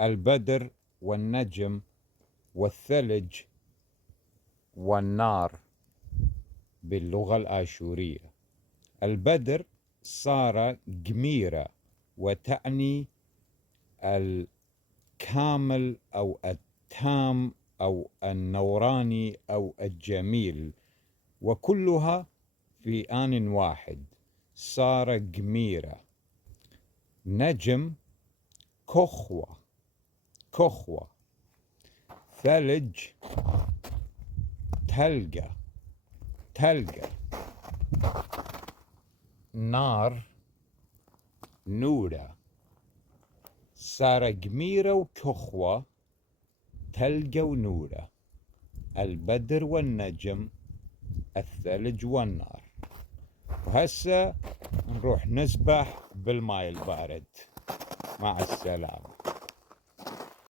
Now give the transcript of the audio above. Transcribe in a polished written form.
البدر والنجم والثلج والنار باللغة الآشورية. البدر صار قميرة، وتعني الكامل أو التام أو النوراني أو الجميل، وكلها في آن واحد صار قميرة. نجم كخوة. ثلج تلقى. نار نورة. صار قميرة وكخوة، تلقى ونورة. البدر والنجم، الثلج والنار. وهسه نروح نسبح بالماء البارد. مع السلامة.